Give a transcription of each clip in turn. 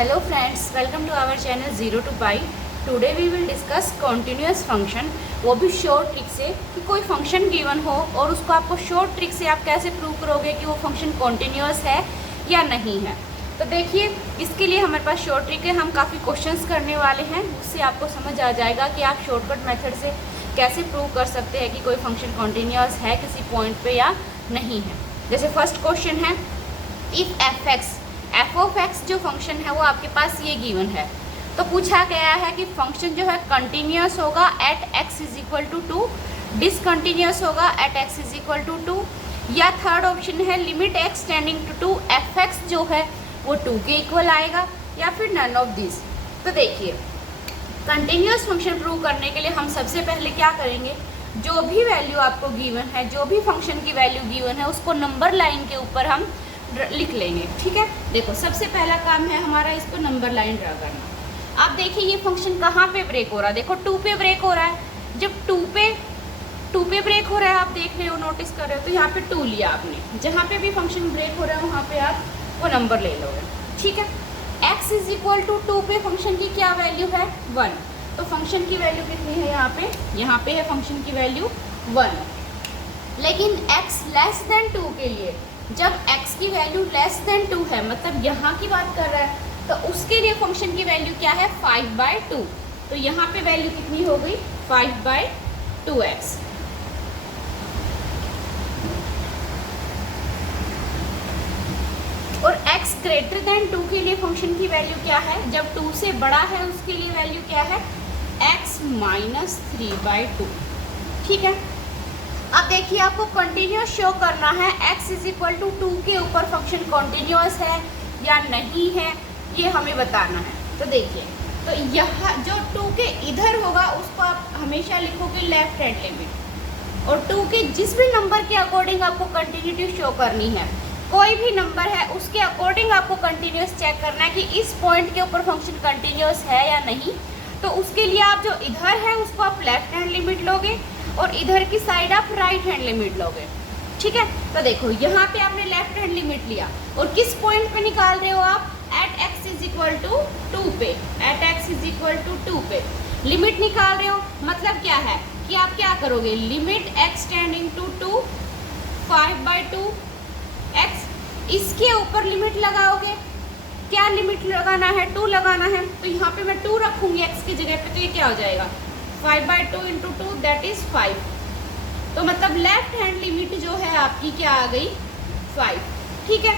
Hello friends, welcome to our channel 0 to Pi. Today we will discuss continuous function, वो भी short trick से कि कोई function given हो और उसको आपको शॉर्ट ट्रिक से आप कैसे प्रूव करोगे कि वो फंक्शन कॉन्टिन्यूस है या नहीं है। तो देखिए, इसके लिए हमारे पास शॉर्ट ट्रिक है, हम काफ़ी क्वेश्चंस करने वाले हैं, उससे आपको समझ आ जाएगा कि आप शॉर्टकट मेथड से कैसे प्रूव कर सकते हैं कि कोई फंक्शन कॉन्टिन्यूस है किसी पॉइंट पे या नहीं है। जैसे फर्स्ट क्वेश्चन है, इफ़ एफ ऑफ एक्स जो फंक्शन है वो आपके पास ये गिवन है, तो पूछा गया है कि फंक्शन जो है कंटिन्यूस होगा at x is equal to 2, discontinuous होगा at x is equal to 2, या थर्ड ऑप्शन है limit x tending to 2 F X जो है वो 2 के इक्वल आएगा, या फिर नन ऑफ दिस। तो देखिए, कंटिन्यूस फंक्शन प्रूव करने के लिए हम सबसे पहले क्या करेंगे, जो भी वैल्यू आपको गिवन है, जो भी फंक्शन की वैल्यू गिवन है उसको नंबर लाइन के ऊपर हम लिख लेंगे। ठीक है, देखो सबसे पहला काम है हमारा इसको नंबर लाइन ड्रा करना। आप देखिए ये फंक्शन कहाँ पे ब्रेक हो रहा है, देखो 2 पे ब्रेक हो रहा है। जब 2 पे ब्रेक हो रहा है, आप देख रहे हो, नोटिस कर रहे हो, तो यहाँ पे 2 लिया आपने। जहाँ पे भी फंक्शन ब्रेक हो रहा है वहाँ पे आप वो नंबर ले लोगे। ठीक है, x इज इक्वल टू 2 पे फंक्शन की क्या वैल्यू है 1, तो फंक्शन की वैल्यू कितनी है यहाँ पे है फंक्शन की वैल्यू 1। लेकिन x लेस देन 2 के लिए, जब x की वैल्यू लेस देन 2 है, मतलब यहाँ की बात कर रहा है, तो उसके लिए फंक्शन की वैल्यू क्या है 5/2, तो यहाँ पे वैल्यू कितनी हो गई 5/2x। और x ग्रेटर देन 2 के लिए फंक्शन की वैल्यू क्या है, जब 2 से बड़ा है उसके लिए वैल्यू क्या है x माइनस 3/2। ठीक है, अब देखिए आपको कंटिन्यूस शो करना है, x इज इक्वल टू 2 के ऊपर फंक्शन कंटिन्यूस है या नहीं है, ये हमें बताना है। तो देखिए, तो यह जो 2 के इधर होगा उसको आप हमेशा लिखोगे लेफ्ट हैंड लिमिट, और 2 के जिस भी नंबर के अकॉर्डिंग आपको कंटिन्यूटी शो करनी है, कोई भी नंबर है उसके अकॉर्डिंग आपको कंटिन्यूस चेक करना है कि इस पॉइंट के ऊपर फंक्शन कंटिन्यूस है या नहीं। तो उसके लिए आप जो इधर है उसको आप लेफ्ट हैंड लिमिट लोगे और इधर की साइड आप राइट हैंड लिमिट लोगे। ठीक है, तो देखो यहाँ पे आपने लेफ्ट हैंड लिमिट लिया और किस पॉइंट पे निकाल रहे हो आप, at x is equal to 2 पे, at x is equal to 2 पे लिमिट निकाल रहे हो। मतलब क्या है कि आप क्या करोगे, limit x tending to 2 5/2 x, इसके ऊपर लिमिट लगाओगे। क्या लिमिट लगाना है, 2 लगाना है, तो यहाँ पे मैं 2 रखूंगी x की जगह पे, तो ये क्या हो जाएगा 5/2 × 2 दैट इज 5। तो मतलब लेफ्ट हैंड लिमिट जो है आपकी क्या आ गई 5। ठीक है,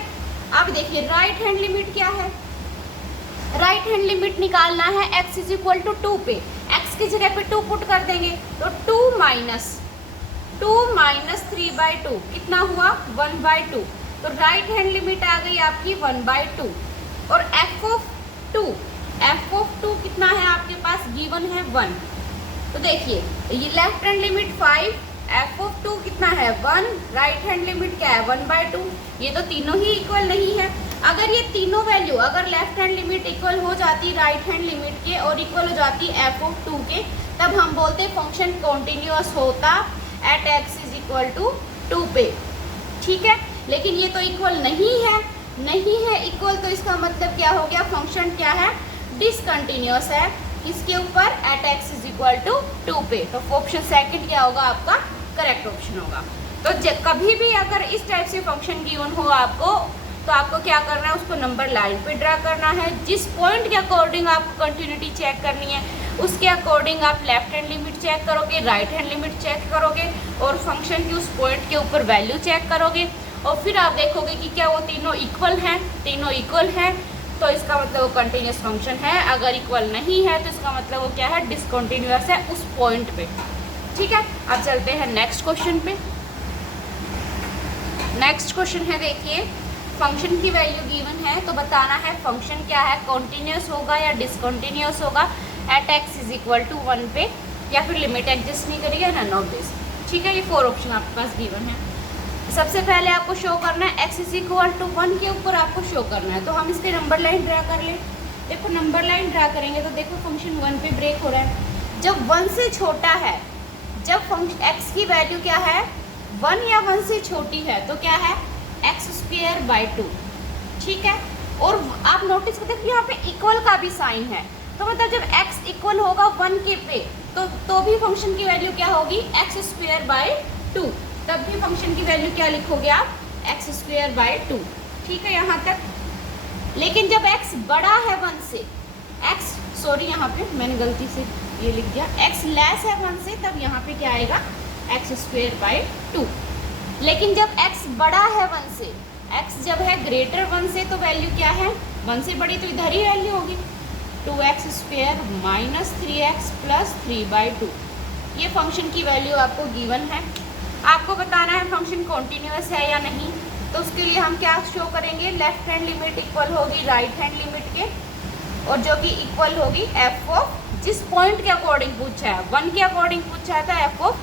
अब देखिए राइट हैंड लिमिट क्या है, राइट हैंड लिमिट निकालना है x इज इक्वल टू 2 पे, x की जगह पे 2 पुट कर देंगे, तो 2 माइनस 3/2 कितना हुआ 1/2, तो राइट हैंड लिमिट आ गई आपकी 1/2। और f ऑफ 2 कितना है आपके पास, गिवन है 1। तो देखिए ये left hand limit 5, f of 2 कितना है 1, राइट हैंड लिमिट क्या है 1/2। ये तो तीनों ही इक्वल नहीं है। अगर ये तीनों वैल्यू, अगर लेफ्ट हैंड लिमिट इक्वल हो जाती राइट हैंड लिमिट के और इक्वल हो जाती f ऑफ 2 के, तब हम बोलते फंक्शन कॉन्टिन्यूस होता at x is equal to 2 पे। ठीक है, लेकिन ये तो इक्वल नहीं है इक्वल, तो इसका मतलब क्या हो गया, फंक्शन क्या है डिसकंटिन्यूस है, इसके ऊपर at x is equal to 2 पे। तो ऑप्शन सेकंड क्या होगा आपका करेक्ट ऑप्शन होगा। तो कभी भी अगर इस टाइप से फंक्शन गिवन हो आपको, तो आपको क्या करना है, उसको नंबर लाइन पे ड्रा करना है। जिस पॉइंट के अकॉर्डिंग आपको कंटिन्यूटी चेक करनी है उसके अकॉर्डिंग आप लेफ्ट हैंड लिमिट चेक करोगे, राइट हैंड लिमिट चेक करोगे और फंक्शन की उस पॉइंट के ऊपर वैल्यू चेक करोगे, और फिर आप देखोगे कि क्या वो तीनों इक्वल हैं, तो इसका मतलब वो कंटिन्यूस फंक्शन है। अगर इक्वल नहीं है तो इसका मतलब वो क्या है, डिसकंटिन्यूस है उस पॉइंट पे। ठीक है, अब चलते हैं नेक्स्ट क्वेश्चन पे। नेक्स्ट क्वेश्चन है, देखिए फंक्शन की वैल्यू गिवन है, तो बताना है फंक्शन क्या है, कॉन्टिन्यूस होगा या डिसकंटिन्यूस होगा at x is equal to 1 पे, या फिर लिमिट एग्जिस्ट नहीं करेगी, नन ऑफ दिस। ठीक है, ये 4 ऑप्शन आपके पास गिवन है। सबसे पहले आपको शो करना है x इज इक्वल टू 1 के ऊपर आपको शो करना है, तो हम इसके नंबर लाइन ड्रा कर लें। देखो नंबर लाइन ड्रा करेंगे तो देखो फंक्शन 1 पे ब्रेक हो रहा है। जब 1 से छोटा है, जब फंक्शन x की वैल्यू क्या है 1 या 1 से छोटी है, तो क्या है x² by 2। ठीक है, और आप नोटिस करते हैं यहाँ पे इक्वल का भी साइन है, तो मतलब जब x इक्वल होगा 1 के पे तो भी फंक्शन की वैल्यू क्या होगी x²/2, तब भी फंक्शन की वैल्यू क्या लिखोगे आप x²/2। ठीक है यहाँ तक। लेकिन जब x बड़ा है 1 से, यहाँ पे मैंने गलती से ये लिख दिया, x लेस है 1 से, तब यहाँ पे क्या आएगा x²/2। लेकिन जब x बड़ा है 1 से, x जब है ग्रेटर 1 से, तो वैल्यू क्या है 1 से बड़ी, तो इधर ही वैल्यू होगी 2x² - 3x + 3/2। ये फंक्शन की वैल्यू आपको गिवन है। आपको बताना है फंक्शन कॉन्टिन्यूअस है या नहीं, तो उसके लिए हम क्या शो करेंगे, लेफ्ट हैंड लिमिट इक्वल होगी राइट हैंड लिमिट के, और जो कि इक्वल होगी f ऑफ जिस पॉइंट के अकॉर्डिंग पूछा है, 1 के अकॉर्डिंग पूछा है, तो f ऑफ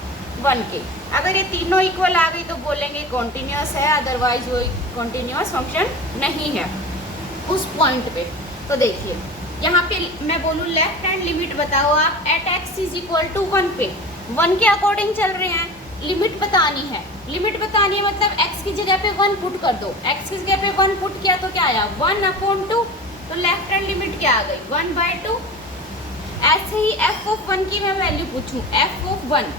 1 के। अगर ये तीनों इक्वल आ गई तो बोलेंगे कॉन्टिन्यूअस है, अदरवाइज वो कॉन्टिन्यूअस फंक्शन नहीं है उस पॉइंट पे। तो देखिए यहाँ पे मैं बोलूँ लेफ्ट हैंड लिमिट बताओ आप एट x = 1 पे, 1 के अकॉर्डिंग चल रहे हैं, लिमिट बतानी है। लिमिट बतानी है मतलब x की जगह पे 1 पुट कर दो, x की जगह पे 1 पुट किया तो क्या आया 1/2, तो लेफ्ट हैंड लिमिट क्या आ गई 1/2। ऐसे ही f ऑफ 1 की मैं वैल्यू पूछूं, f ऑफ 1,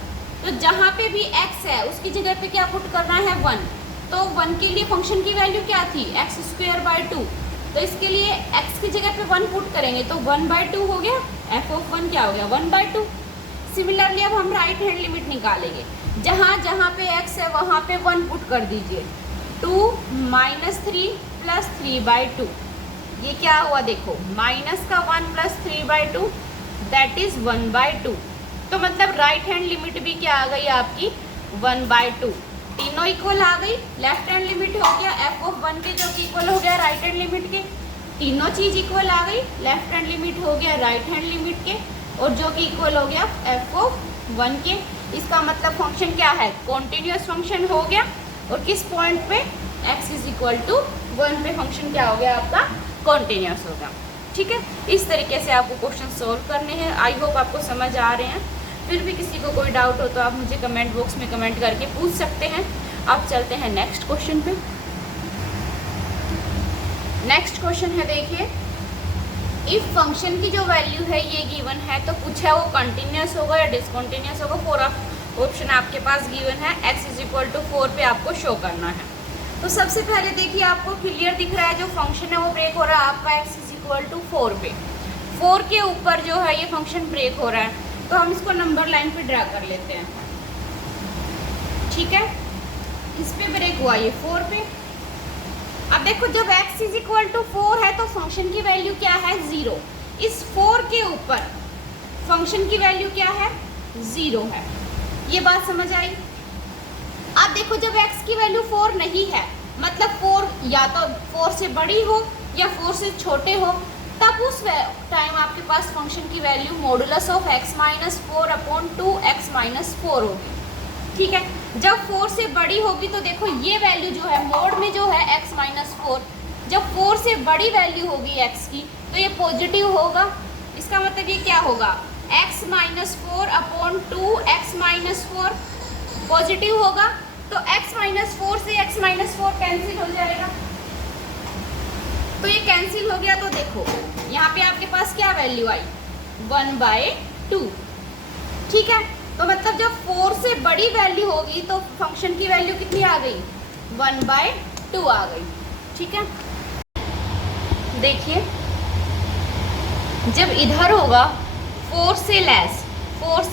तो जहाँ पे भी x है उसकी जगह पे क्या पुट करना है 1, तो 1 के लिए फंक्शन की वैल्यू क्या थी x²/2, तो इसके लिए x की जगह पे 1 पुट करेंगे तो 1/2 हो गया, f ऑफ 1 क्या हो गया 1/2। सिमिलरली अब हम राइट हैंड लिमिट निकालेंगे, जहाँ जहाँ पे x है वहाँ पे 1 पुट कर दीजिए, 2 - 3 + 3/2, ये क्या हुआ देखो माइनस का 1 + 3/2 दैट इज 1/2। तो मतलब राइट हैंड लिमिट भी क्या आ गई आपकी 1/2, तीनों इक्वल आ गई। लेफ्ट हैंड लिमिट हो गया f ऑफ 1 के जो कि इक्वल हो गया राइट हैंड लिमिट के, तीनों चीज इक्वल आ गई, लेफ्ट हैंड लिमिट हो गया राइट हैंड लिमिट के, और जो कि इक्वल हो गया f ऑफ 1 के। इसका मतलब फंक्शन क्या है कॉन्टिन्यूअस फंक्शन हो गया, और किस पॉइंट पे x = 1 पे फंक्शन क्या हो गया आपका कॉन्टिन्यूअस होगा। ठीक है, इस तरीके से आपको क्वेश्चन सोल्व करने हैं। आई होप आपको समझ आ रहे हैं। फिर भी किसी को कोई डाउट हो तो आप मुझे कमेंट बॉक्स में कमेंट करके पूछ सकते हैं। अब चलते हैं नेक्स्ट क्वेश्चन पे। नेक्स्ट क्वेश्चन है देखिए, इफ फंक्शन की जो वैल्यू है ये गिवन है तो पूछा है वो कंटिन्यूअस होगा या डिसकंटिन्यूअस होगा। 4 ऑप्शन आपके पास गिवन है, x = 4 पे आपको शो करना है। तो सबसे पहले देखिए आपको क्लियर दिख रहा है जो फंक्शन है वो ब्रेक हो रहा है आपका x = 4 पे, 4 के ऊपर जो है ये फंक्शन ब्रेक हो रहा है, तो हम इसको नंबर लाइन पे ड्रा कर लेते हैं। ठीक है, किस पे ब्रेक हुआ ये 4 पे। अब देखो जब x = 4 है तो फंक्शन की वैल्यू क्या है 0, इस 4 के ऊपर फंक्शन की वैल्यू क्या है 0 है। ये बात समझ आई। अब देखो जब x की वैल्यू 4 नहीं है, मतलब 4 या तो 4 से बड़ी हो या 4 से छोटे हो, तब उस टाइम आपके पास फंक्शन की value modulus of x - 4/2x - 4 होगी। ठीक है, जब 4 से बड़ी होगी तो देखो ये वैल्यू जो है मोड में जो है x - 4, जब 4 से बड़ी वैल्यू होगी x की तो ये पॉजिटिव होगा। इसका मतलब ये क्या होगा x - 4/2x - 4 पॉजिटिव होगा, तो x - 4 से x - 4 कैंसिल हो जाएगा। तो ये कैंसिल हो गया, तो देखो यहाँ पे आपके पास क्या वैल्यू आई 1/2। ठीक है, तो मतलब जब 4 से बड़ी वैल्यू होगी तो फंक्शन की वैल्यू कितनी आ गई 1/2 आ गई। ठीक है, देखिए जब इधर होगा 4 से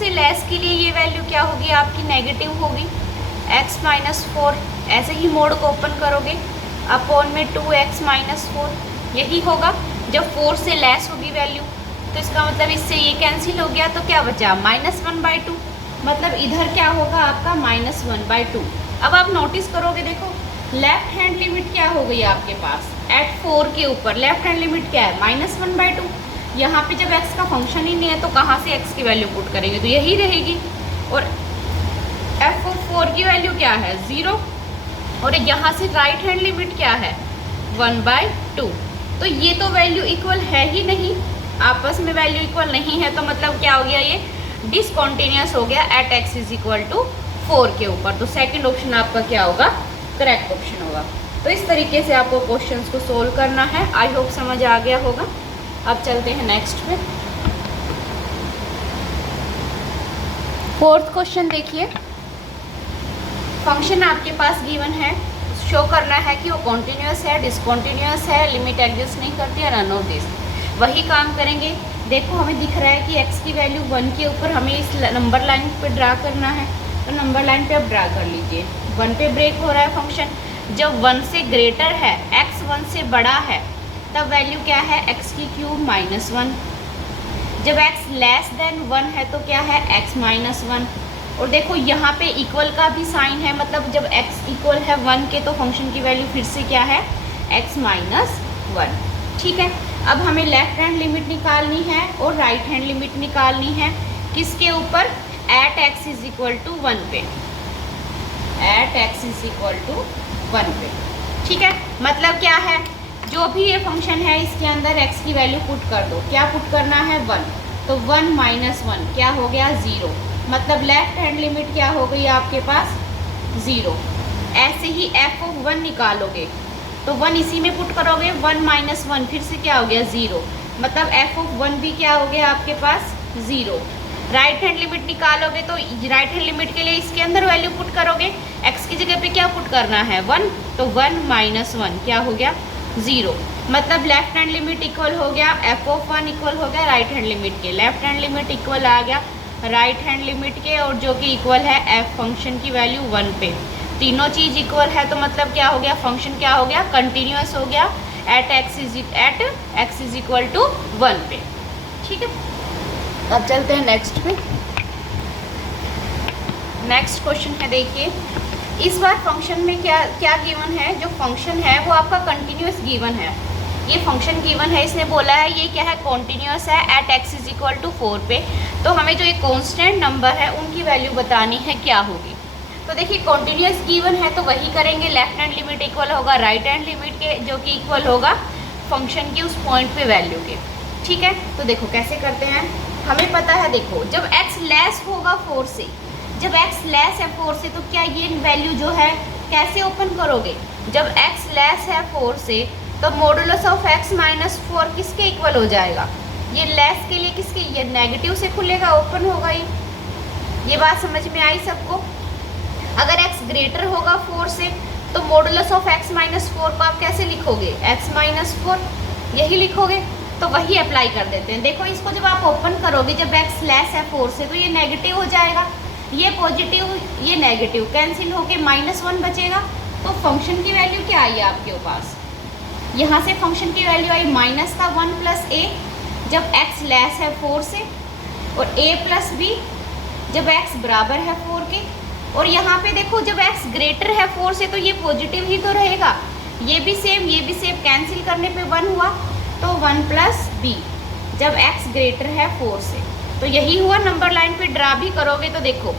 लेस के लिए ये वैल्यू क्या होगी आपकी नेगेटिव होगी, x - 4, ऐसे ही मोड को ओपन करोगे अपॉन में 2x - 4, यही होगा। जब 4 से लेस होगी वैल्यू तो इसका मतलब इससे ये कैंसिल हो गया, तो क्या बचा -1/2, मतलब इधर क्या होगा आपका -1/2। अब आप नोटिस करोगे देखो लेफ्ट हैंड लिमिट क्या हो गई आपके पास एट 4 के ऊपर, लेफ्ट हैंड लिमिट क्या है -1/2। यहाँ पे जब x का फंक्शन ही नहीं है तो कहाँ से x की वैल्यू पुट करेंगे, तो यही रहेगी। और f ऑफ 4 की वैल्यू क्या है 0, और यहाँ से राइट हैंड लिमिट क्या है 1/2। तो ये तो वैल्यू इक्वल है ही नहीं, आपस में वैल्यू इक्वल नहीं है, तो मतलब क्या हो गया ये डिसकंटिन्यूअस हो गया एट x = 4 के ऊपर। तो सेकंड ऑप्शन आपका क्या होगा करेक्ट ऑप्शन होगा। तो इस तरीके से आपको क्वेश्चंस को सोल्व करना है। आई होप समझ आ गया होगा। अब चलते हैं नेक्स्ट पे। फोर्थ क्वेश्चन देखिए, फंक्शन आपके पास गिवन है, शो करना है कि वो कॉन्टिन्यूस है, डिसकॉन्टिन्यूस है, लिमिट एग्जिस्ट नहीं करती है, नन ऑफ दिस। वही काम करेंगे। देखो हमें दिख रहा है कि x की वैल्यू 1 के ऊपर हमें इस नंबर लाइन पे ड्रा करना है, तो नंबर लाइन पे आप ड्रा कर लीजिए। 1 पे ब्रेक हो रहा है फंक्शन। जब 1 से ग्रेटर है, x 1 से बड़ा है, तब वैल्यू क्या है, x की क्यूब माइनस 1। जब x लेस देन 1 है तो क्या है, x माइनस 1। और देखो यहाँ पे इक्वल का भी साइन है, मतलब जब x इक्वल है 1 के तो फंक्शन की वैल्यू फिर से क्या है, x माइनस 1। ठीक है, अब हमें लेफ्ट हैंड लिमिट निकालनी है और राइट हैंड लिमिट निकालनी है। किसके ऊपर, at x is equal to 1 पे, at x is equal to 1 पे। ठीक है, मतलब क्या है, जो भी ये फंक्शन है इसके अंदर x की वैल्यू पुट कर दो। क्या पुट करना है, 1, तो 1 माइनस 1 क्या हो गया, 0। मतलब लेफ्ट हैंड लिमिट क्या हो गई आपके पास, 0। ऐसे ही f ऑफ 1 निकालोगे तो 1 इसी में पुट करोगे, 1 माइनस 1 फिर से क्या हो गया, 0। मतलब f ऑफ 1 भी क्या हो गया आपके पास, 0। राइट हैंड लिमिट निकालोगे तो राइट हैंड लिमिट के लिए इसके अंदर वैल्यू पुट करोगे, x की जगह पे क्या पुट करना है, 1, तो 1 माइनस 1 क्या हो गया, 0। मतलब लेफ्ट हैंड लिमिट इक्वल हो गया, f ऑफ 1 इक्वल हो गया राइट हैंड लिमिट के, लेफ्ट हैंड लिमिट इक्वल आ गया राइट हैंड लिमिट के, और जो कि इक्वल है f फंक्शन की वैल्यू 1 पे। तीनों चीज़ इक्वल है तो मतलब क्या हो गया, फंक्शन क्या हो गया, कंटिन्यूअस हो गया at x is equal to 1 पे। ठीक है, अब चलते हैं नेक्स्ट पे। नेक्स्ट क्वेश्चन है, देखिए इस बार फंक्शन में क्या क्या गिवन है, जो फंक्शन है वो आपका कंटिन्यूअस गिवन है। ये फंक्शन गिवन है, इसने बोला है ये क्या है, कॉन्टिन्यूअस है at x is equal to 4 पे। तो हमें जो ये कॉन्स्टेंट नंबर है उनकी वैल्यू बतानी है क्या होगी। तो देखिए कॉन्टिन्यूअस गिवन है तो वही करेंगे, लेफ्ट हैंड लिमिट इक्वल होगा राइट हैंड लिमिट के, जो कि इक्वल होगा फंक्शन की उस पॉइंट पे वैल्यू के। ठीक है, तो देखो कैसे करते हैं, हमें पता है, देखो जब x लेस होगा 4 से, जब x लेस है 4 से, तो क्या ये वैल्यू जो है कैसे ओपन करोगे, जब x लेस है 4 से तो मॉडुलस ऑफ x माइनस 4 किसके इक्वल हो जाएगा, ये लेस के लिए किसके, ये नेगेटिव से खुलेगा, ओपन होगा ये बात समझ में आई सबको। अगर x ग्रेटर होगा 4 से तो मॉडुलस ऑफ x माइनस 4 को आप कैसे लिखोगे, x माइनस 4 यही लिखोगे। तो वही अप्लाई कर देते हैं। देखो इसको जब आप ओपन करोगे, जब x लेस है 4 से तो ये नेगेटिव हो जाएगा, ये पॉजिटिव ये नेगेटिव कैंसिल होके -1 बचेगा। तो फंक्शन की वैल्यू क्या आई आपके पास, यहाँ से फंक्शन की वैल्यू आई माइनस का 1 प्लस a जब x लेस है 4 से, और a प्लस b जब x बराबर है 4 के। और यहाँ पे देखो जब x ग्रेटर है 4 से तो ये पॉजिटिव ही तो रहेगा, ये भी सेम कैंसिल करने पे 1 हुआ, तो 1 प्लस b जब x ग्रेटर है 4 से। तो यही हुआ, नंबर लाइन पे ड्रा भी करोगे तो देखो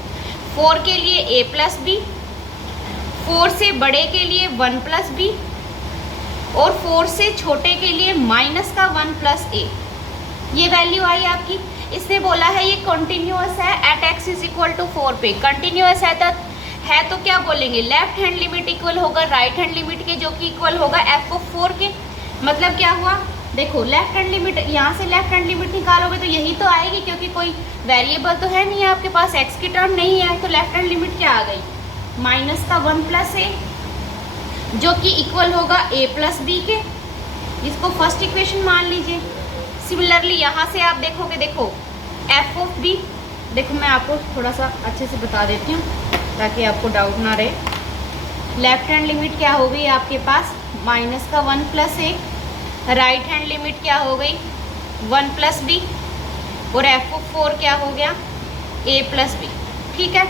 4 के लिए a प्लस b, 4 से बड़े के लिए 1 प्लस b, और 4 से छोटे के लिए माइनस का 1 प्लस a, ये वैल्यू आई आपकी। इसने बोला है ये कॉन्टिन्यूअस है at x is equal to 4 पे। कंटिन्यूअस है तो क्या बोलेंगे, लेफ्ट हैंड लिमिट इक्वल होगा राइट हैंड लिमिट के, जो कि इक्वल होगा f ऑफ 4 के। मतलब क्या हुआ, देखो लेफ्ट हैंड लिमिट, यहाँ से लेफ्ट हैंड लिमिट निकालोगे तो यही तो आएगी, क्योंकि कोई वेरिएबल तो है नहीं आपके पास, x की टर्म नहीं है, तो लेफ्ट हैंड लिमिट क्या आ गई, माइनस का 1 प्लस a, जो कि इक्वल होगा a प्लस b के। इसको फर्स्ट इक्वेशन मान लीजिए। सिमिलरली यहाँ से आप देखोगे, देखो f ऑफ b, देखो मैं आपको थोड़ा सा अच्छे से बता देती हूँ ताकि आपको डाउट ना रहे। लेफ्ट हैंड लिमिट क्या हो गई आपके पास, माइनस का 1 plus a, right hand limit क्या हो गई 1 प्लस b, और f ऑफ 4 क्या हो गया a प्लस b। ठीक है,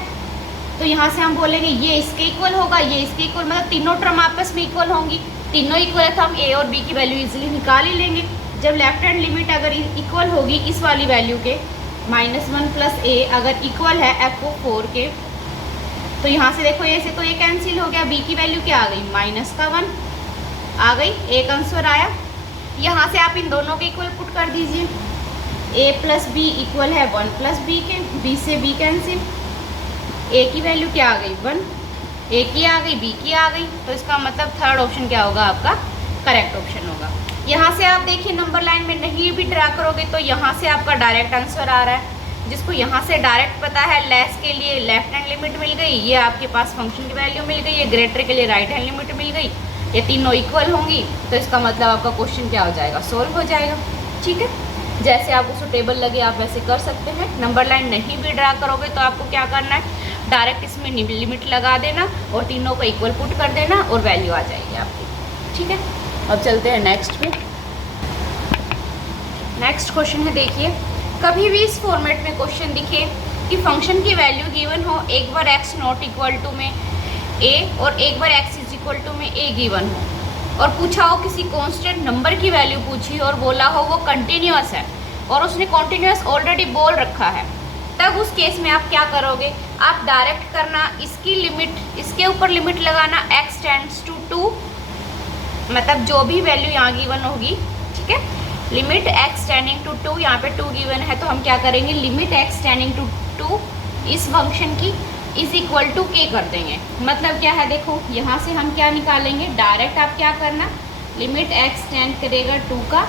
तो यहाँ से हम बोलेंगे ये इसके इक्वल होगा, ये इसके इक्वल, मतलब तीनों टर्म आपस में इक्वल होंगी, तीनों इक्वल है तो हम a और b की वैल्यू इजीली निकाल ही लेंगे। जब लेफ्ट हैंड लिमिट अगर इक्वल होगी इस वाली वैल्यू के, -1 प्लस a अगर इक्वल है f ऑफ 4 के, तो यहाँ से देखो a से तो a कैंसिल हो गया, b की वैल्यू क्या आ गई, माइनस का 1 आ गई, एक आंसर आया। यहाँ से आप इन दोनों के इक्वल पुट कर दीजिए, a प्लस b इक्वल है 1 प्लस b के, b से b कैंसिल, a की वैल्यू क्या आ गई 1, ए की आ गई, बी की आ गई, तो इसका मतलब थर्ड ऑप्शन क्या होगा आपका करेक्ट ऑप्शन होगा। यहाँ से आप देखिए नंबर लाइन में नहीं भी ड्रा करोगे तो यहाँ से आपका डायरेक्ट आंसर आ रहा है, जिसको यहाँ से डायरेक्ट पता है लेस के लिए लेफ्ट हैंड लिमिट मिल गई, ये आपके पास फंक्शन की वैल्यू मिल गई, ये ग्रेटर के लिए राइट हैंड लिमिट मिल गई, ये तीनों इक्वल होंगी, तो इसका मतलब आपका क्वेश्चन क्या हो जाएगा, सोल्व हो जाएगा। ठीक है, जैसे आपको सुटेबल लगे आप वैसे कर सकते हैं। नंबर लाइन नहीं भी ड्रा करोगे तो आपको क्या करना है, डायरेक्ट इसमें लिमिट लगा देना और तीनों को इक्वल पुट कर देना और वैल्यू आ जाएगी आपकी। ठीक है, अब चलते हैं नेक्स्ट पे। नेक्स्ट क्वेश्चन है, देखिए कभी भी इस फॉर्मेट में क्वेश्चन दिखे कि फंक्शन की वैल्यू गिवन हो, एक बार x नॉट इक्वल टू में a और एक बार x इज इक्वल टू में a गिवन हो, और पूछा हो किसी कांस्टेंट नंबर की वैल्यू पूछी और बोला हो वो कंटिन्यूअस है और उसने कंटिन्यूअस ऑलरेडी बोल रखा है, तब उस केस में आप क्या करोगे, आप डायरेक्ट करना इसकी लिमिट, इसके ऊपर लिमिट लगाना x टेंड्स टू 2, मतलब जो भी वैल्यू यहाँ गिवन होगी, ठीक है, लिमिट x टेंडिंग टू 2, यहाँ पे 2 गिवन है तो हम क्या करेंगे, लिमिट x टेंडिंग टू 2 इस फंक्शन की इज इक्वल टू k कर देंगे। मतलब क्या है, देखो यहाँ से हम क्या निकालेंगे, डायरेक्ट आप क्या करना, लिमिट x टेंड करेगा 2 का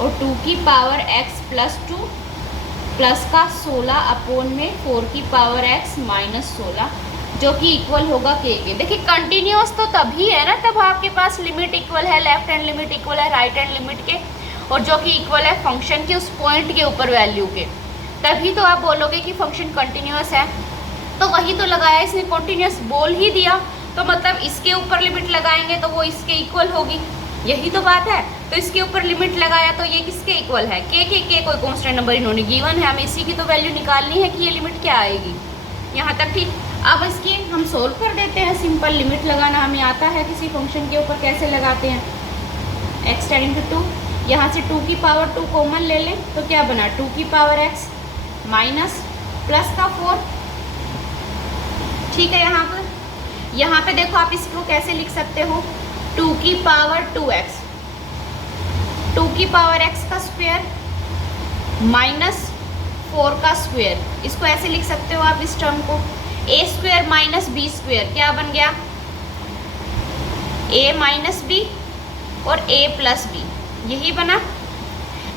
और 2 की पावर x प्लस 2 प्लस का 16 अपॉन में 4 की पावर x माइनस 16, जो कि इक्वल होगा k के। देखिए कंटिन्यूअस तो तभी है ना, तब आपके पास लिमिट इक्वल है, लेफ्ट हैंड लिमिट इक्वल है राइट हैंड लिमिट के, और जो कि इक्वल है फंक्शन के उस पॉइंट के ऊपर वैल्यू के, तभी तो आप बोलोगे कि फंक्शन कंटिन्यूअस है। तो वही तो लगाया, इसने कंटिन्यूअस बोल ही दिया, तो मतलब इसके ऊपर लिमिट लगाएंगे तो वो इसके इक्वल होगी, यही तो बात है। तो इसके ऊपर लिमिट लगाया तो ये किसके इक्वल है, के कोई कांस्टेंट नंबर इन्होंने गिवन है, हमें इसी की तो वैल्यू निकालनी है कि ये लिमिट क्या आएगी, यहाँ तक ठीक। अब इसकी हम सोल्व कर देते हैं, सिंपल लिमिट लगाना हमें आता है, किसी फंक्शन के ऊपर कैसे लगाते हैं, x टेंडिंग टू 2, यहाँ से 2 की पावर 2 कॉमन ले लें तो क्या बना, 2 की पावर x माइनस प्लस का 4, ठीक है। यहाँ पे देखो आप इसको कैसे लिख सकते हो, 2 की पावर 2x, 2 की पावर x का स्क्वायर माइनस 4 का स्क्वायर, इसको ऐसे लिख सकते हो आप इस टर्म को, a square minus b square क्या बन गया, a माइनस बी और a प्लस बी, यही बना।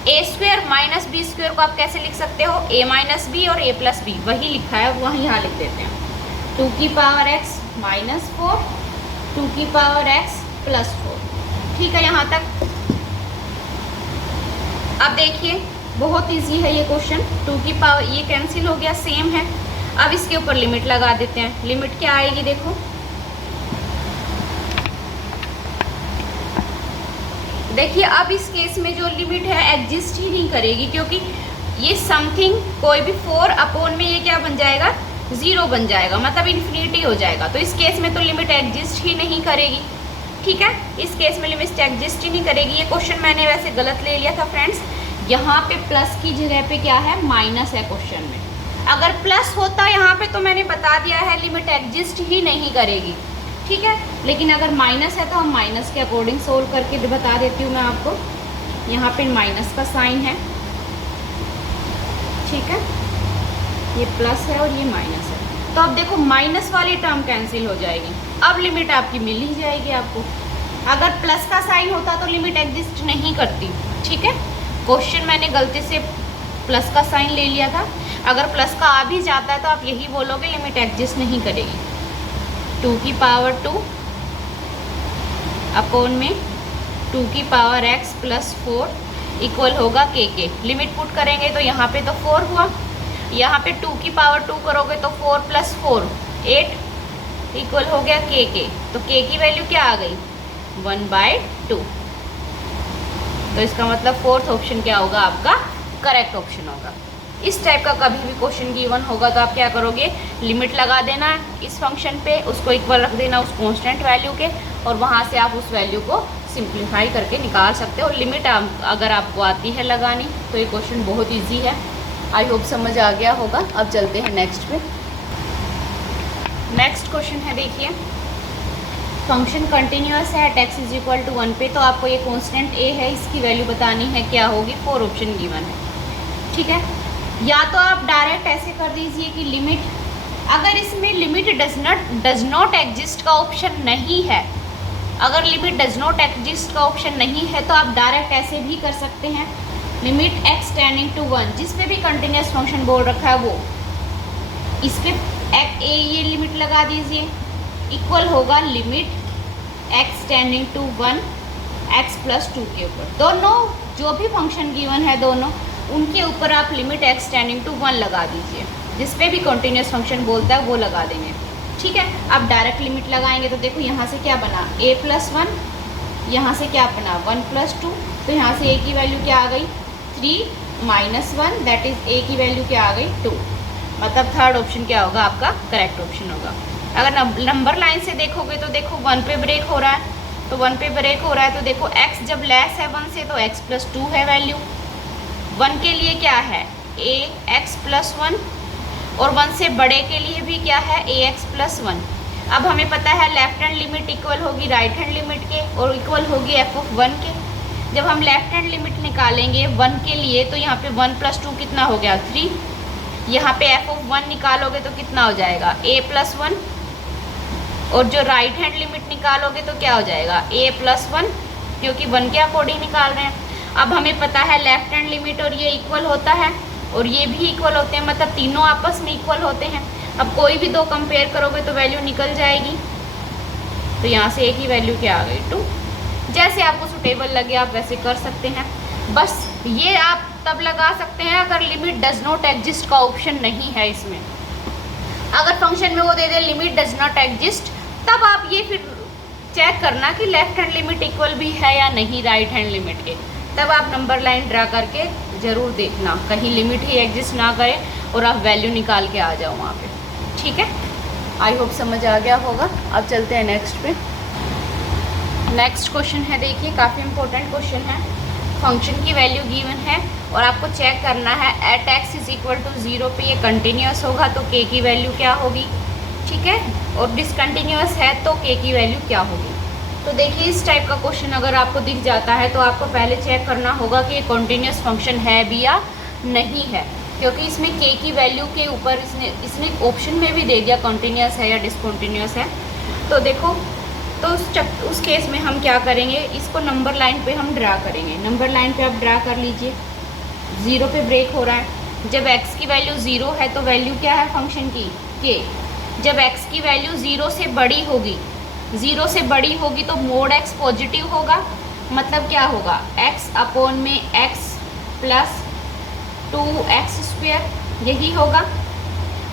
a square minus b square को आप कैसे लिख सकते हो, a माइनस बी और a प्लस बी, वही लिखा है वही यहाँ लिख देते हैं, 2 की पावर x माइनस 4, 2 की पावर x प्लस 4, ठीक है यहाँ तक। अब देखिए बहुत इजी है ये क्वेश्चन, 2 की पावर ये कैंसिल हो गया, सेम है। अब इसके ऊपर लिमिट लगा देते हैं, लिमिट क्या आएगी देखो, देखिए अब इस केस में जो लिमिट है एग्जिस्ट ही नहीं करेगी, क्योंकि ये समथिंग कोई भी 4 अपॉन में ये क्या बन जाएगा, 0 बन जाएगा, मतलब इन्फिनिटी हो जाएगा। तो इस केस में तो लिमिट एग्जिस्ट ही नहीं करेगी, ठीक है, इस केस में लिमिट एग्जिस्ट ही नहीं करेगी। ये क्वेश्चन मैंने वैसे गलत ले लिया था फ्रेंड्स, यहाँ पे प्लस की जगह पे क्या है, माइनस है क्वेश्चन में। अगर प्लस होता यहाँ पे तो मैंने बता दिया है लिमिट एग्जिस्ट ही नहीं करेगी, ठीक है, लेकिन अगर माइनस है तो हम माइनस के अकॉर्डिंग सोल्व करके बता देती हूँ मैं आपको। यहाँ पे माइनस का साइन है, ठीक है, ये प्लस है और ये माइनस है, तो अब देखो माइनस वाली टर्म कैंसिल हो जाएगी, अब लिमिट आपकी मिल ही जाएगी आपको। अगर प्लस का साइन होता तो लिमिट एग्जिस्ट नहीं करती, ठीक है, क्वेश्चन मैंने गलती से प्लस का साइन ले लिया था, अगर प्लस का आ भी जाता है तो आप यही बोलोगे लिमिट एग्जिस्ट नहीं करेगी। 2 की पावर 2 अपॉन में 2 की पावर x प्लस 4 इक्वल होगा k के। लिमिट पुट करेंगे तो यहाँ पे तो 4 हुआ, यहाँ पे 2 की पावर 2 करोगे तो 4 प्लस 4 8 इक्वल हो गया k के। तो k की वैल्यू क्या आ गई, 1/2। तो इसका मतलब फोर्थ ऑप्शन क्या होगा आपका करेक्ट ऑप्शन होगा। इस टाइप का कभी भी क्वेश्चन गिवन होगा तो आप क्या करोगे, लिमिट लगा देना इस फंक्शन पे, उसको इक्वल रख देना उस कांस्टेंट वैल्यू के, और वहाँ से आप उस वैल्यू को सिंप्लीफाई करके निकाल सकते हो। लिमिट अगर आपको आती है लगानी तो ये क्वेश्चन बहुत ईजी है। आई होप समझ आ गया होगा। अब चलते हैं नेक्स्ट पे। नेक्स्ट क्वेश्चन है, देखिए फंक्शन कंटिन्यूअस है एट x = 1 पे, तो आपको ये कांस्टेंट a है, इसकी वैल्यू बतानी है, क्या होगी, 4 ऑप्शन गिवन है, ठीक है। या तो आप डायरेक्ट ऐसे कर दीजिए कि लिमिट अगर इसमें लिमिट डज नॉट एग्जिस्ट का ऑप्शन नहीं है, अगर लिमिट डज नॉट एग्जिस्ट का ऑप्शन नहीं है तो आप डायरेक्ट ऐसे भी कर सकते हैं, लिमिट एक्स टेंडिंग टू 1, जिस पे भी कंटिन्यूस फंक्शन बोल रखा है वो, इस पे ये लिमिट लगा दीजिए, इक्वल होगा limit x tending to 1 x plus 2 के ऊपर, दोनों जो भी फंक्शन गिवन है दोनों उनके ऊपर आप लिमिट एक्स टेंडिंग टू 1 लगा दीजिए, जिस पे भी कंटिन्यूस फंक्शन बोलता है वो लगा देंगे। ठीक है, अब डायरेक्ट लिमिट लगाएंगे तो देखो यहाँ से क्या बना a प्लस 1, यहाँ से क्या बना 1 प्लस 2, तो यहाँ से a की वैल्यू क्या आ गई 3 माइनस 1, दैट इज़ a की वैल्यू क्या आ गई 2, मतलब थर्ड ऑप्शन क्या होगा आपका करेक्ट ऑप्शन होगा। अगर नंबर लाइन से देखोगे तो देखो 1 पे ब्रेक हो रहा है, तो 1 पे ब्रेक हो रहा है तो देखो x जब लेस है 1 से तो x प्लस 2 है वैल्यू, 1 के लिए क्या है a x प्लस 1, और 1 से बड़े के लिए भी क्या है a x प्लस 1। अब हमें पता है लेफ्ट हैंड लिमिट इक्वल होगी राइट हैंड लिमिट के और इक्वल होगी f ऑफ 1 के। जब हम लेफ्ट हैंड लिमिट निकालेंगे 1 के लिए तो यहाँ पे 1 प्लस 2 कितना हो गया 3, यहाँ पे f ऑफ 1 निकालोगे तो कितना हो जाएगा a प्लस 1, और जो राइट हैंड लिमिट निकालोगे तो क्या हो जाएगा a प्लस 1, क्योंकि 1 के अकॉर्डिंग निकाल रहे हैं। अब हमें पता है लेफ्ट हैंड लिमिट और ये इक्वल होता है और ये भी इक्वल होते हैं, मतलब तीनों आपस में इक्वल होते हैं। अब कोई भी दो कंपेयर करोगे तो वैल्यू निकल जाएगी, तो यहाँ से a की वैल्यू क्या आ गई 2। जैसे आपको सुटेबल लगे आप वैसे कर सकते हैं, बस ये आप तब लगा सकते हैं अगर लिमिट डज नॉट एग्जिस्ट का ऑप्शन नहीं है इसमें। अगर फंक्शन में वो दे दे लिमिट डज नॉट एग्जिस्ट, तब आप ये फिर चेक करना कि लेफ्ट हैंड लिमिट इक्वल भी है या नहीं राइट हैंड लिमिट के, तब आप नंबर लाइन ड्रा करके ज़रूर देखना कहीं लिमिट ही एग्जिस्ट ना करे और आप वैल्यू निकाल के आ जाओ वहाँ पे। ठीक है, आई होप समझ आ गया होगा। अब चलते हैं नेक्स्ट पे। नेक्स्ट क्वेश्चन है, देखिए काफ़ी इंपॉर्टेंट क्वेश्चन है। फंक्शन की वैल्यू गिवन है और आपको चेक करना है at x is equal to 0 पे ये कंटिन्यूस होगा तो k की वैल्यू क्या होगी। ठीक है, और डिसकंटिन्यूस है तो k की वैल्यू क्या होगी। तो देखिए इस टाइप का क्वेश्चन अगर आपको दिख जाता है तो आपको पहले चेक करना होगा कि ये कॉन्टीन्यूस फंक्शन है भी या नहीं है, क्योंकि इसमें k की वैल्यू के ऊपर इसने ऑप्शन में भी दे दिया कॉन्टीन्यूस है या डिसकंटिन्यूस है। तो देखो तो उस केस में हम क्या करेंगे, इसको नंबर लाइन पे हम ड्रा करेंगे। नंबर लाइन पे आप ड्रा कर लीजिए, 0 पे ब्रेक हो रहा है। जब x की वैल्यू 0 है तो वैल्यू क्या है फंक्शन की k। जब x की वैल्यू 0 से बड़ी होगी, 0 से बड़ी होगी तो मोड x पॉजिटिव होगा, मतलब क्या होगा x अपॉन में x प्लस 2x स्क्वायर, यही होगा।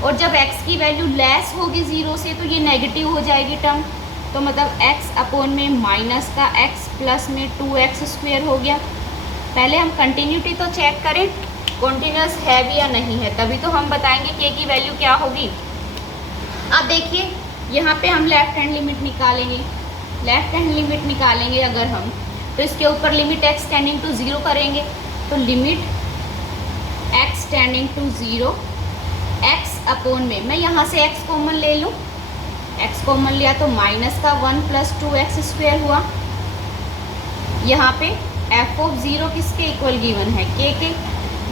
और जब x की वैल्यू लेस होगी 0 से तो ये नेगेटिव हो जाएगी टर्म, तो मतलब x अपॉन में माइनस का x प्लस में 2x स्क्वायर हो गया। पहले हम कंटिन्यूटी तो चेक करें कॉन्टिन्यूस है भी या नहीं है, तभी तो हम बताएंगे k की वैल्यू क्या होगी। अब देखिए यहाँ पे हम लेफ्ट हैंड लिमिट निकालेंगे, लेफ्ट हैंड लिमिट निकालेंगे अगर हम तो इसके ऊपर लिमिट x टेंडिंग टू 0 करेंगे, तो limit x tending to 0 x upon में, मैं यहाँ से x कॉमन ले लूँ, x कॉमन लिया तो माइनस का 1 प्लस 2x स्क्वायर हुआ। यहाँ पे f ऑफ 0 किसके इक्वल गिवन है k के।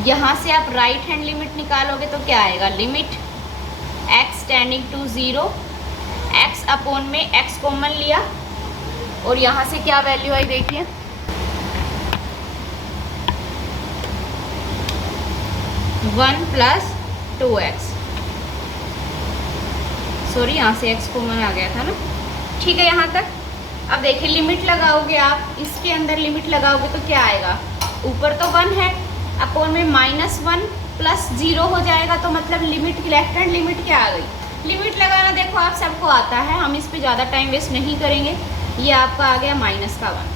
यहाँ से आप राइट हैंड लिमिट निकालोगे तो क्या आएगा, limit x tending to 0 x upon में x कॉमन लिया और यहाँ से क्या वैल्यू आई देखिए 1 प्लस 2x, सॉरी यहाँ से x कॉमन आ गया था ना। ठीक है यहाँ तक। अब देखिए लिमिट लगाओगे आप, इसके अंदर लिमिट लगाओगे तो क्या आएगा, ऊपर तो 1 है अपॉन में -1 प्लस 0 हो जाएगा, तो मतलब लिमिट लेफ्ट हैंड लिमिट क्या आ गई। लिमिट लगाना देखो आप सबको आता है, हम इस पे ज़्यादा टाइम वेस्ट नहीं करेंगे। ये आपका आ गया -1।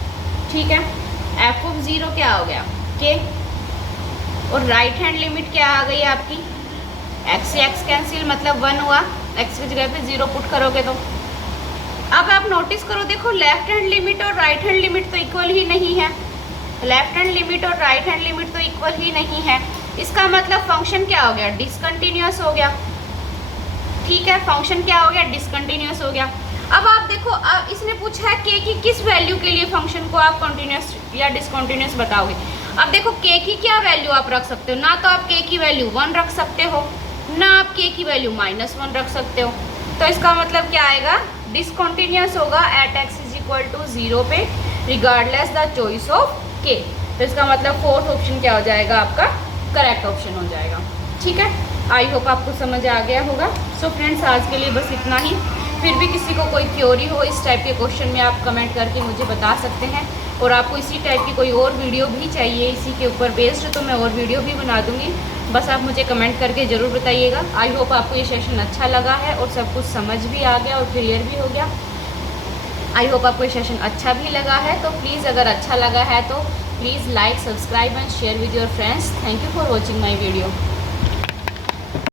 ठीक है, f ऑफ 0 क्या हो गया k, और राइट हैंड लिमिट क्या आ गई आपकी x से x कैंसिल, मतलब 1 हुआ, x की जगह पे 0 पुट करोगे तो। अब आप नोटिस करो देखो लेफ्ट हैंड लिमिट और राइट हैंड लिमिट तो इक्वल ही नहीं है, लेफ्ट हैंड लिमिट और राइट हैंड लिमिट तो इक्वल ही नहीं है। इसका मतलब फंक्शन क्या हो गया, डिसकंटिन्यूअस हो गया। ठीक है, फंक्शन क्या हो गया, डिसकंटिन्यूअस हो गया। अब आप देखो इसने पूछा है k की किस वैल्यू के लिए फंक्शन को आप कंटिन्यूअस या डिसकंटिन्यूअस बताओगे। अब देखो k की क्या वैल्यू आप रख सकते हो, ना तो आप k की वैल्यू 1 रख सकते हो, ना आप k की वैल्यू -1 रख सकते हो। तो इसका मतलब क्या आएगा, डिसकंटिन्यूअस होगा at x is equal to 0 पे regardless the choice of k। तो इसका मतलब फोर्थ ऑप्शन क्या हो जाएगा, आपका करेक्ट ऑप्शन हो जाएगा। ठीक है, आई होप आपको समझ आ गया होगा। सो फ्रेंड्स, आज के लिए बस इतना ही। फिर भी किसी को कोई थ्योरी हो इस टाइप के क्वेश्चन में, आप कमेंट करके मुझे बता सकते हैं। और आपको इसी टाइप की कोई और वीडियो भी चाहिए इसी के ऊपर बेस्ड, तो मैं और वीडियो भी बना दूंगी। बस आप मुझे कमेंट करके ज़रूर बताइएगा। आई होप आपको ये सेशन अच्छा लगा है और सब कुछ समझ भी आ गया और क्लियर भी हो गया। आई होप आपको ये सेशन अच्छा भी लगा है। तो प्लीज़ अगर अच्छा लगा है तो please like, subscribe and share with your friends. Thank you for watching my video.